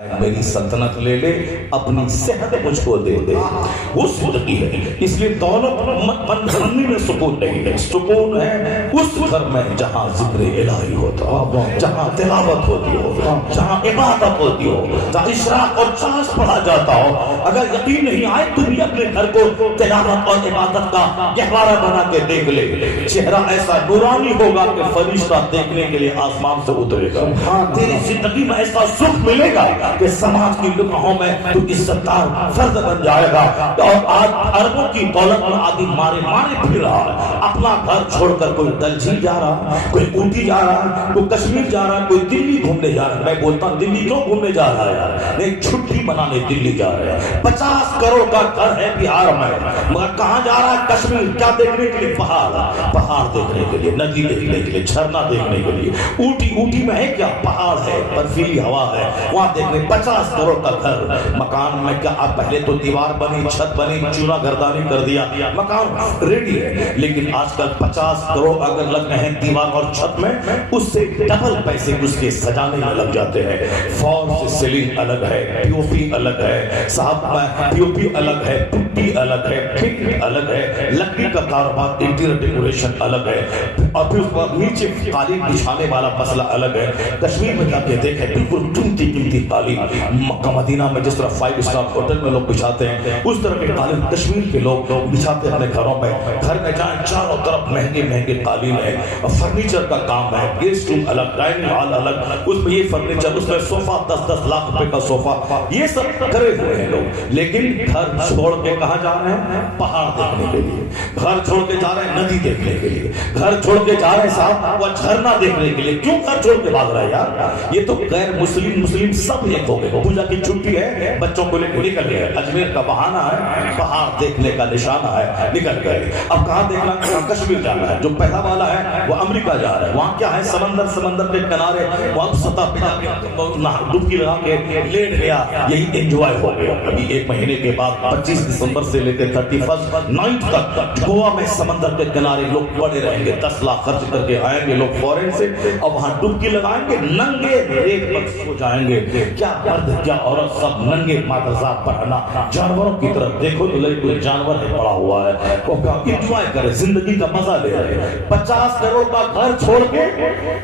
میری سلطنت لے لے، اپنی صحت مجھ کو دے دے، وہ زندگی ہے۔ اس لیے دولت مندی میں سکون نہیں ہے، سکون ہے اس گھر میں جہاں ذکر الہی ہوتا ہو، جہاں تلاوت ہوتی ہو، جہاں عبادت ہوتی ہو، جہاں اشراق اور چاش پڑھا جاتا ہو۔ اگر یقین نہیں آئے تو بھی اپنے گھر کو تلاوت اور عبادت کا گہوارہ بنا کے دیکھ لے، چہرہ ایسا نورانی ہوگا کہ فرشتہ دیکھنے کے لیے آسمان سے اترے گا۔ تیری زندگی میں ایسا سکھ ملے گا کہ سماج کی نگاہوں میں تو عزت دار فرد بن جائے گا۔ اور آج اربوں کی دولت میں آدمی مارے پھر رہا ہے، اپنا گھر چھوڑ کر کوئی ڈلجھیل جا رہا ہے، کوئی اوٹی جا رہا ہے، کوئی کشمیر جا رہا ہے، کوئی دلی گھومنے جا رہا ہے۔ میں بولتا ہوں دلی کیوں گھومنے جا رہا ہے یار؟ ایک چھٹی منانے دلی جا رہے ہیں۔ 50 کروڑ کا گھر ہے بہار میں، مگر کہاں جا رہا ہے؟ کشمیر۔ کیا دیکھنے کے لیے؟ پہاڑ دیکھنے کے لیے، ندی دیکھنے کے لیے، جھرنا دیکھنے کے لیے۔ اوٹی میں ہے کیا؟ پہاڑ ہے، برفیلی ہوا ہے، وہاں دیکھنے 50 کروڑ کا گھر۔ مکان میں کیا اب پہلے تو دیوار بنی، چھت بنی، چونا گردانی کر دیا، مکان ریڈی ہے، لیکن آج کل 50 کروڑ اگر لگ رہے ہیں دیوار اور چھت میں، اس سے ڈبل پیسے اس کے سجانے میں لگ جاتے ہیں۔ فال سے سیلنگ الگ ہے، پی او پی الگ ہے، صاحب پی او پی الگ ہے، پٹی الگ ہے، ٹھیک الگ ہے، لکڑی کا کاروبار، انٹیریئر ڈیکوریشن الگ ہے، اور پھر اس کے بعد نیچے قالین بچھانے والا مسئلہ الگ ہے۔ کشمیر میں جا کے دیکھیں بالکل قیمتی قالین، مکہ مدینہ میں جس طرح 5 اسٹار ہوٹل میں لوگ بچھاتے ہیں، اس طرح کے قالین کشمیر کے لوگ بچھاتے ہیں اپنے گھروں میں۔ گھر میں جائیں چاروں طرف مہنگے قالین ہے، فرنیچر کا کام ہے، گیسٹ روم الگ، ڈائننگ ہال الگ، اس میں یہ فرنیچر، اس میں صوفہ 10 لاکھ روپے کا صوفہ، یہ سب کرے ہوئے ہیں لوگ۔ لیکن گھر چھوڑ کے کہاں جا رہے ہیں؟ پہاڑ دیکھنے کے لیے۔ گھر چھوڑ کے جا رہے ہیں ندی دیکھنے کے لیے، گھر چھوڑ کے جا رہے ہیں صاحب وہ جھرنا دیکھنے کے لیے۔ کیوں گھر چھوڑ کے بھاگ رہا ہے یار؟ یہ تو غیر مسلم سب ایک ہو گئے۔ پوجا کی چھٹی ہے، بچوں کو لے کے نکل گئے، اجمیر کا بہانہ ہے، پہاڑ دیکھنے کا نشانہ ہے، نکل گئے۔ اب کہاں دیکھنا؟ کشمیر جانا ہے۔ جو پہلا والا ہے وہ امریکہ جا رہا ہے، وہاں کیا ہے؟ سمندر کے کنارے، وہاں سطح پہ جا کے ڈبکی لگا کے لیٹ گیا، یہی انجوائے ہو گیا۔ ابھی 1 مہینے کے بعد 25 دسمبر سے لے کے 31 نائٹ تک گوا میں سمندر کے کنارے لوگ پڑے رہیں گے، 10 لاکھ خرچ کر کے آئیں گے لوگ فورن سے، اور وہاں ڈبکی لگائیں گے، ننگے ریت پر سو جائیں گے۔ کیا مرد کیا عورت سب ننگے، مادرزاد پڑھنا، جانوروں کی طرف دیکھو تو لگے کوئی جانور ہے پڑا ہوا ہے، وہ کیا انجوائے کرے، زندگی کا مزہ لے رہے۔ 50 کروڑ کا گھر چھوڑ کے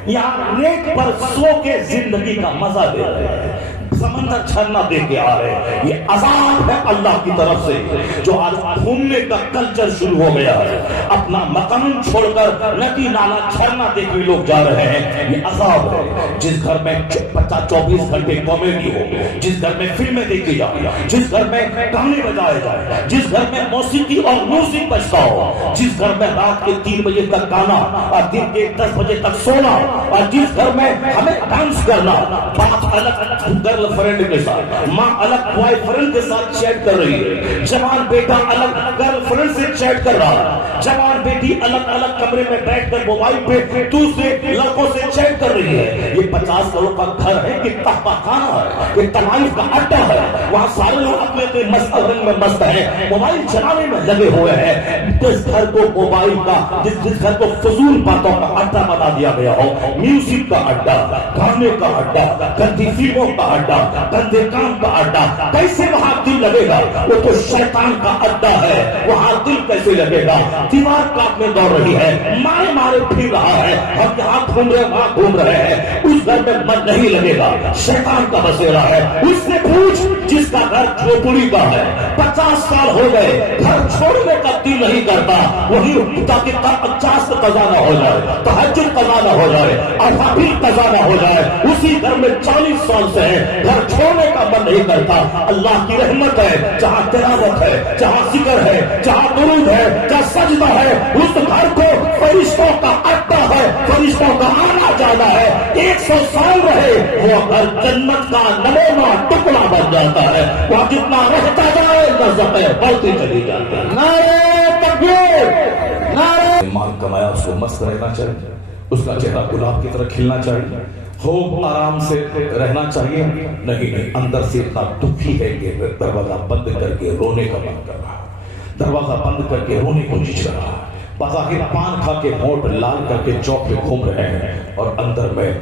یہاں ریت پر سو کے زندگی کا مزہ لے رہے ہیں، سمندر جھرنا دیکھ کے آ رہے ہیں۔ یہ عذاب ہے اللہ کی طرف سے، جو آج گھومنے کا کلچر شروع ہو گیا ہے۔ اپنا مکان چھوڑ کر ندی نالا جھرنا دیکھنے لوگ جا رہے ہیں، یہ عذاب ہے۔ جس گھر میں 24 گھنٹے کامیڈی ہو، جس گھر میں فلمیں دیکھی جائیں، جس گھر میں گانے بجائے جائیں، جس گھر میں موسیقی اور میوزک بجتا ہو، جس گھر میں رات کے 3 بجے تک گانا اور دن کے 10 بجے تک سونا، اور جس گھر میں ہمیں ڈانس کرنا، باپ الگ گرل فرینڈ کے ساتھ، ماں الگ بوائے فرینڈ کے ساتھ چیٹ کر رہی ہے، جوان بیٹا الگ گرل فرینڈ سے چیٹ کر رہا ہے، جوان بیٹی الگ کمرے میں بیٹھ کر موبائل پہ دوسرے لڑکوں سے چیٹ کر رہی ہے۔ یہ 50 کروڑ کا گھر ہے کہ تحفہ خانہ ہے، یہ تنائف کا اڈا ہے، وہاں سارے لوگ اپنے مست رنگ میں مست ہیں، موبائل چلانے میں لگے ہوئے ہیں۔ جس گھر کو موبائل کا، جس گھر کو فضول باتوں کا اڈا بنا دیا گیا ہو، میوزک کا اڈا، گانے کا اڈا، گندی فلموں کا اڈا، گندے کام کا اڈا، کیسے وہاں دل لگے گا؟ وہ تو شیطان کا اڈا ہے، وہاں دل کیسے لگے گا؟ دیوار کاٹنے دوڑ رہی ہے، مارے پھر رہا ہے، ہم یہاں گھوم رہے وہاں گھوم رہے ہیں، اس گھر میں من نہیں لگے گا، شیطان کا بسیرا ہے۔ اس سے پوچھ جس کا گھر جھوپڑی کا ہے، 50 سال ہو گئے، گھر چھوڑنے کا دل نہیں کرتا، وہی تاکہ 50 قضا نہ ہو جائے، تہجد قضا نہ ہو جائے، افاقی قضا نہ ہو جائے، اسی گھر میں 40 سال سے ہے، گھر چھوڑنے کا من نہیں کرتا۔ اللہ کی رحمت ہے، جہاں تلاوت ہے، جہاں ذکر ہے، جہاں درود ہے، جہاں سجدہ ہے، اس گھر کو فرشتوں کا اڈا ہے، فرشتوں کا آنا جانا ہے۔ 100 سال رہے وہ گھر جنت کا نمونہ ٹکڑا بن جاتا ہے، وہاں جتنا رہتا جائے لذتیں بڑھتی چلی جاتی ہے۔ نعرہ تکبیر، نعرہ۔ مال کمایا اس کو مست رہنا چاہیے، اس کا چہرہ گلاب کی طرح کھلنا چاہیے، خوب آرام سے رہنا چاہیے، نہیں اندر سے اتنا دکھی ہے کہ دروازہ بند کر کے رونے کا من کر رہا، دروازہ بند کر کے رونے کو جھجھ رہا ہے، بظاہر پان کھا کے ہونٹ لال کر کے چوک پہ گھوم رہے ہیں، اور اندر میں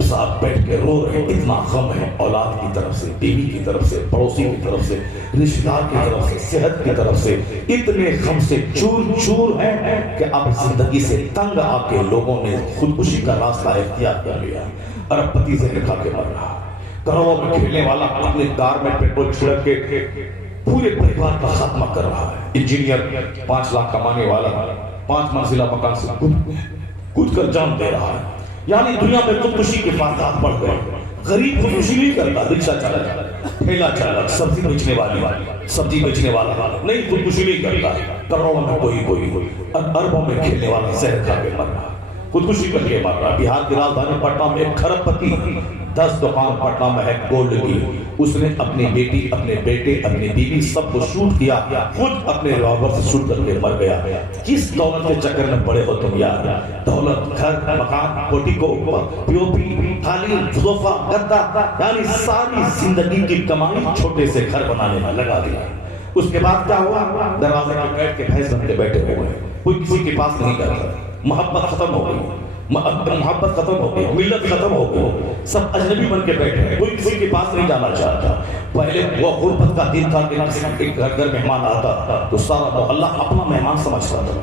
صاحب بیٹھ کے رو رہے، اتنا غم ہے اولاد کی طرف سے، بیوی کی طرف سے، پڑوسی کی طرف سے، رشتہ دار کی طرف سے، صحت کی طرف سے، اتنے غم سے چور چور ہیں کہ اب زندگی سے تنگ آ کے لوگوں نے خودکشی کا راستہ اختیار کر لیا۔ ارب پتی سے کھا کے مر رہا، کروڑوں میں کھیلنے والا اپنے کار میں پیٹرول چھڑک کے پورے پریوار کا خاتمہ کر رہا ہے۔ انجینئر 5 لاکھ کمانے والا 5 منزلہ مکان سے کود کر جان دے رہا ہے۔ یعنی دنیا میں خودکشی کے واقعات بڑھ گئے۔ غریب خودکشی نہیں کرتا، رکشہ چالک، ٹھیلا چالک، سبزی بیچنے والا نہیں، خودکشی نہیں کرتا۔ کروڑوں میں کوئی اربوں میں کھیلنے والا زہر کھا کے مر رہا، خودکشی کر کے مر رہا۔ بہار کی راجدھانی پٹنہ میں ایک کھرب پتی 10 دکان پٹنہ میں ہے گولڈ کی، اس نے اپنی بیٹی، اپنے بیٹے، اپنی بیوی سب کو شوٹ کیا، خود اپنے ریوالور سے شوٹ کر کے مر گیا۔ کس دولت کے چکر میں پڑے ہو تم یار؟ دولت، گھر، مکان، کوٹی کو پیوپی، قالین، صوفہ، گدا، یعنی ساری زندگی کی کمائی چھوٹے سے گھر بنانے میں لگا دیا۔ اس کے بعد کیا ہوا؟ دروازے کے بیٹھ کے بھینس بن کے بیٹھے ہوئے، کوئی کسی کے پاس نہیں جاتا، محبت ختم ہو گئی، محبت ختم ہو گئی، ملت ختم ہو گئی، سب اجنبی بن کے بیٹھے ہیں، کوئی کسی کے پاس نہیں جانا چاہتا۔ پہلے وہ غربت کا دن تھا کہ کسی کے گھر مہمان آتا تو سارا محلہ اپنا مہمان سمجھتا تھا۔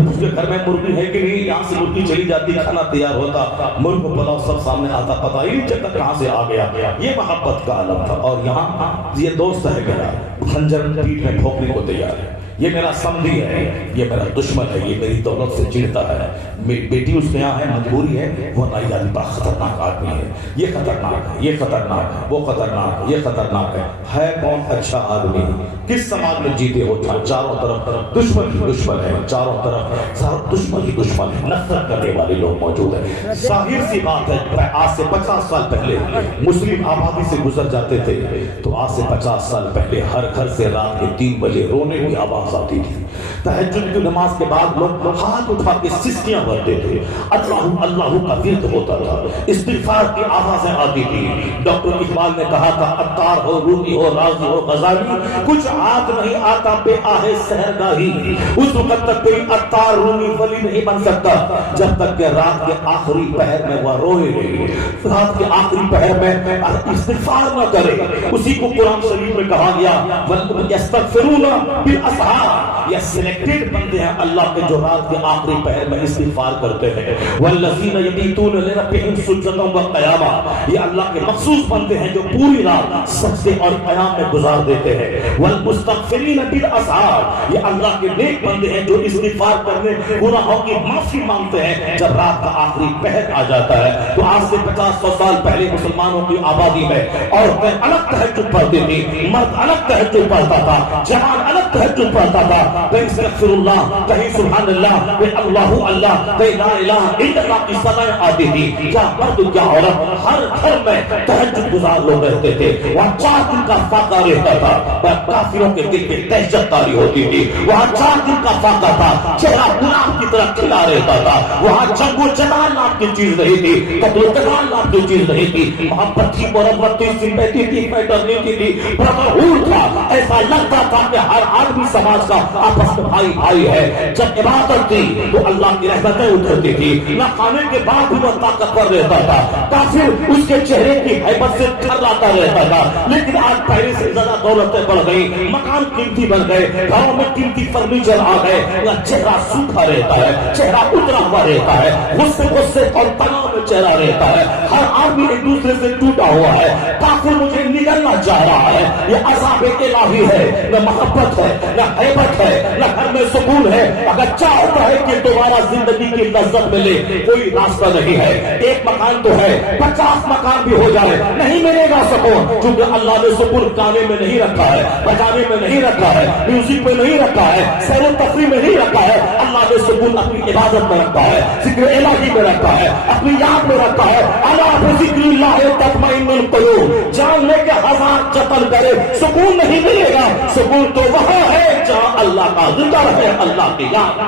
اس کے گھر میں مرغی ہے کہ نہیں، یہاں سے مرغی چلی جاتی، کھانا تیار ہوتا، مرغ پلاؤ سب سامنے آتا، پتہ ہی نہیں چلتا کہاں سے آ گیا۔ یہ محبت کا عالم تھا۔ اور یہاں یہ دوست ہے گیا، خنجر پیٹ میں ٹھوکنے کو تیار ہے، یہ میرا سمدھی ہے، یہ میرا دشمن ہے، یہ میری دولت سے چڑھتا ہے، میری بیٹی اس کے یہاں ہے، مجبوری ہے، وہ نائی علی پاک خطرناک آدمی ہے، یہ خطرناک ہے، یہ خطرناک ہے، وہ خطرناک ہے، یہ خطرناک ہے کون اچھا آدمی؟ کس سماج میں جیتے ہو؟ چاروں طرف دشمن ہی دشمن ہے، چاروں طرف دشمن ہی دشمن ہے، نفرت کرنے والے لوگ موجود ہیں۔ ظاہر سی بات ہے، آج سے 50 سال پہلے مسلم آبادی سے گزر جاتے تھے تو آج سے 50 سال پہلے ہر گھر سے رات کے 3 بجے رونے کی آواز آتی تھی۔ تہجد کی نماز کے بعد لوگ ہاتھ اٹھا کے سسکیاں بھرتے تھے، اللہ اللہ کا ورد ہوتا تھا، استغفار کی آوازیں آتی تھی۔ ڈاکٹر اقبال نے کہا تھا، عطار ہو، رومی ہو، رازی ہو، غزالی، کچھ ہاتھ نہیں آتا بے آہ سحرگاہی۔ اس وقت تک کوئی عطار، رومی، ولی نہیں بن سکتا جب تک کہ رات کے آخری پہر میں وہ روئے نہیں، رات کے آخری پہر میں استغفار نہ کرے۔ اسی کو قرآن شریف میں کہا گیا، وَيَسْتَغْفِرُونَ بِالْأَسْحَارِ، یہ سلیکٹڈ بندے ہیں اللہ کے جو رات کے آخری پہر میں استغفار کرتے ہیں۔ وَالَّذِينَ يَبِيتُونَ لِرَبِّهِمْ سُجَّدًا وَقِيَامًا، یہ اللہ کے مخصوص بندے ہیں جو پوری رات سجدے اور قیام میں گزار دیتے ہیں۔ وَالْمُسْتَغْفِرِينَ بِالْأَسْحَارِ، یہ اللہ کے نیک بندے ہیں جو استغفار کرنے، گناہوں کی معافی مانگتے ہیں جب رات کا آخری پہر آ جاتا ہے۔ تو آج سے 50-100 سال پہلے مسلمانوں کی آبادی میں عورتیں الگ تہجد پڑھتی تھی، مرد الگ تہجد پڑھتا تھا، جوان الگ تہجد پڑھتا تھا، کہیں استغفر اللہ، کہیں سبحان اللہ، کہیں اللہ اللہ، کہیں لا الہ الا اللہ کی صدائیں آتی تھی۔ کیا مرد کیا عورت، ہر گھر میں تہجد گزار لوگ رہتے تھے۔ وہاں 4 دن کا فاقہ رہتا تھا، کافروں کے دل میں دہشت طاری ہوتی تھی۔ وہاں 4 دن کا فاقہ تھا، چہرہ گلاب کی طرح کھلا رہتا تھا۔ وہاں جنگ و جدال نام کی چیز نہیں تھی، قتل و قتال نام کی چیز نہیں تھی، محبت تھی، مرمت تھی، سمپیتی تھی، فیٹرنیٹی تھی، برادرہوڈ تھا۔ ایسا لگتا تھا کہ ہر آدمی سماج کا آپس میں بھائی بھائی ہے۔ جب عبادت تھی تو اللہ کی رحمتیں اترتی تھی، نہ کھانے کے بعد بھی وہ طاقتور رہتا تھا، کافر اس کے چہرے کی ہیبت سے ٹھرلاتا رہتا تھا۔ لیکن آج پہلے سے زیادہ دولتیں بڑھ گئی، مکان قیمتی بن گئے، گھروں میں قیمتی فرنیچر آ گئے، چہرہ سوکھا رہتا ہے، چہرہ اترا ہوا رہتا ہے، غصے اور تناؤ میں چہرہ رہتا ہے، ہر آدمی ایک دوسرے سے ٹوٹا ہوا ہے۔ کافر مجھے نگلنا چاہ رہا ہے، یہ عذاب الہی ہے، نہ محبت ہے، نہ ہیبت ہے، نہ گھر میں سکون ہے۔ اگر چاہتا ہے کہ دوبارہ زندگی کی لذت ملے، کوئی راستہ نہیں ہے۔ ایک مکان تو ہے، 50 مکان بھی ہو جائے نہیں ملے گا سکون، کیونکہ اللہ نے سکون گانے میں نہیں رکھا ہے، بجانے میں نہیں رکھا ہے، میوزک میں نہیں رکھا ہے، سیر و تفریح میں نہیں رکھا ہے۔ اللہ نے سکون اپنی عبادت میں رکھا ہے، ذکر الہی میں رکھا ہے، اپنی یاد میں رکھا ہے۔ الا بذکر اللہ تطمئن القلوب، جان لے کے ہزار جتن کرے سکون نہیں ملے گا۔ سکون تو وہاں ہے جہاں اللہ کا ذکر ہے، اللہ کی یاد۔